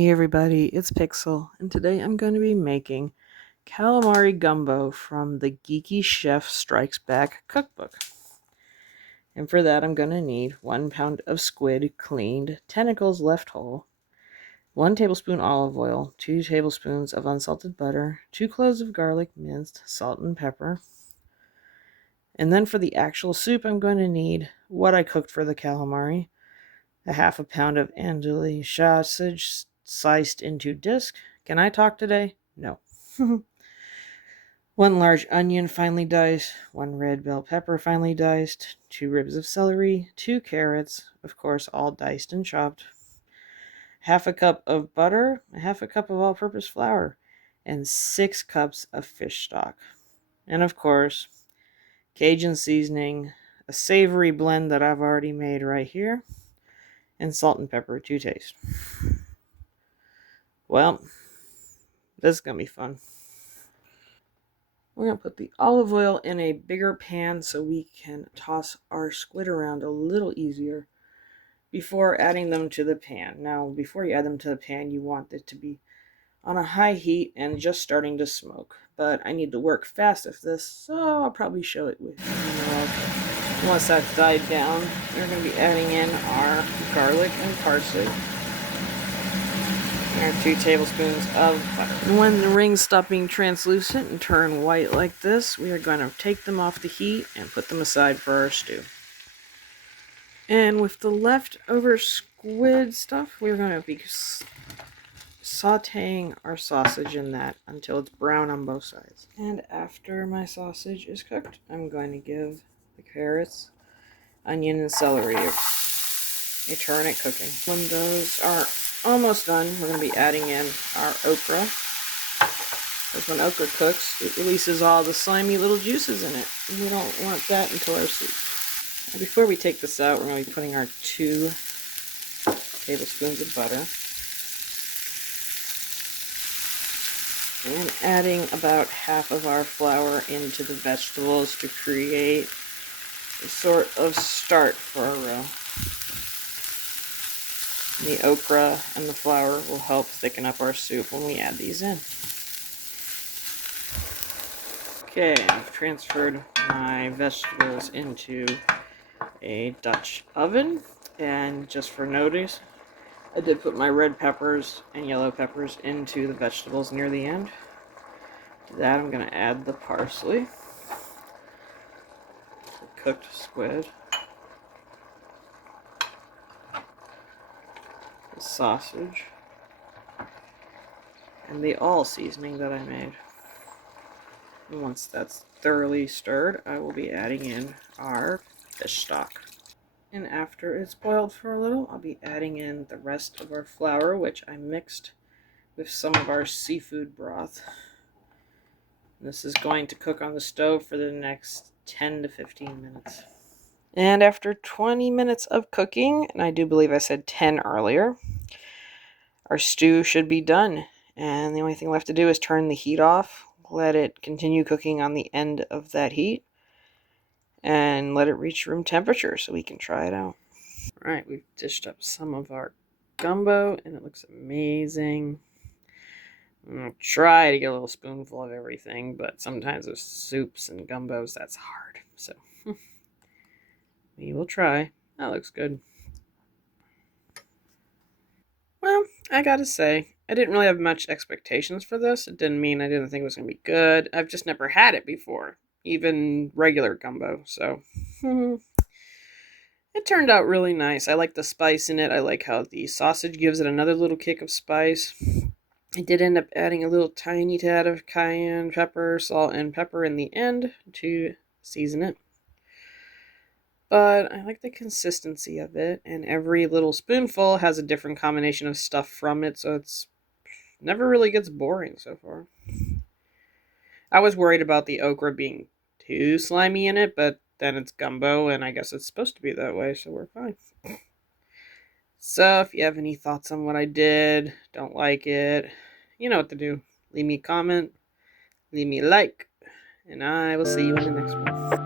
Hey everybody, it's Pixel, and today I'm going to be making calamari gumbo from the Geeky Chef Strikes Back cookbook. And for that I'm going to need 1 pound of squid cleaned, tentacles left whole, 1 tablespoon olive oil, 2 tablespoons of unsalted butter, 2 cloves of garlic minced, salt and pepper. And then for the actual soup I'm going to need what I cooked for the calamari, a half a pound of anduline sausage sliced into disc. Can I talk today? No. 1 large onion finely diced, 1 red bell pepper finely diced, 2 ribs of celery, 2 carrots, of course all diced and chopped, half a cup of butter, a half a cup of all-purpose flour, and 6 cups of fish stock. And of course, Cajun seasoning, a savory blend that I've already made right here, and salt and pepper to taste. Well, this is going to be fun. We're going to put the olive oil in a bigger pan so we can toss our squid around a little easier before adding them to the pan. Now, before you add them to the pan, you want it to be on a high heat and just starting to smoke. But I need to work fast with this, so I'll probably show it with you. Once that's died down, we're going to be adding in our garlic and parsley. And our 2 tablespoons of butter. When the rings stop being translucent and turn white like this, we are going to take them off the heat and put them aside for our stew. And with the leftover squid stuff, we're going to be sauteing our sausage in that until it's brown on both sides. And after my sausage is cooked, I'm going to give the carrots, onion, and celery a turn at cooking. When those are almost done, we're going to be adding in our okra. Because when okra cooks, it releases all the slimy little juices in it. And we don't want that until our soup. And before we take this out, we're going to be putting our 2 tablespoons of butter. And adding about half of our flour into the vegetables to create a sort of start for our roux. The okra and the flour will help thicken up our soup when we add these in. Okay, I've transferred my vegetables into a Dutch oven, and just for notice, I did put my red peppers and yellow peppers into the vegetables near the end. To that I'm going to add the parsley, the cooked squid, the sausage, and the all seasoning that I made. And once that's thoroughly stirred, I will be adding in our fish stock. And after it's boiled for a little, I'll be adding in the rest of our flour, which I mixed with some of our seafood broth. This is going to cook on the stove for the next 10 to 15 minutes. And after 20 minutes of cooking, and I do believe I said 10 earlier, our stew should be done. And the only thing left to do is turn the heat off, let it continue cooking on the end of that heat, and let it reach room temperature so we can try it out. Alright, we've dished up some of our gumbo, and it looks amazing. I'm going to try to get a little spoonful of everything, but sometimes with soups and gumbos, that's hard. So, we will try. That looks good. Well, I gotta say, I didn't really have much expectations for this. It didn't mean I didn't think it was going to be good. I've just never had it before, even regular gumbo, so it turned out really nice. I like the spice in it. I like how the sausage gives it another little kick of spice. I did end up adding a little tiny tad of cayenne pepper, salt, and pepper in the end to season it. But I like the consistency of it, and every little spoonful has a different combination of stuff from it, so it's never really gets boring so far. I was worried about the okra being too slimy in it, but then it's gumbo, and I guess it's supposed to be that way, so we're fine. So if you have any thoughts on what I did, don't like it, you know what to do. Leave me a comment, leave me a like, and I will see you in the next one.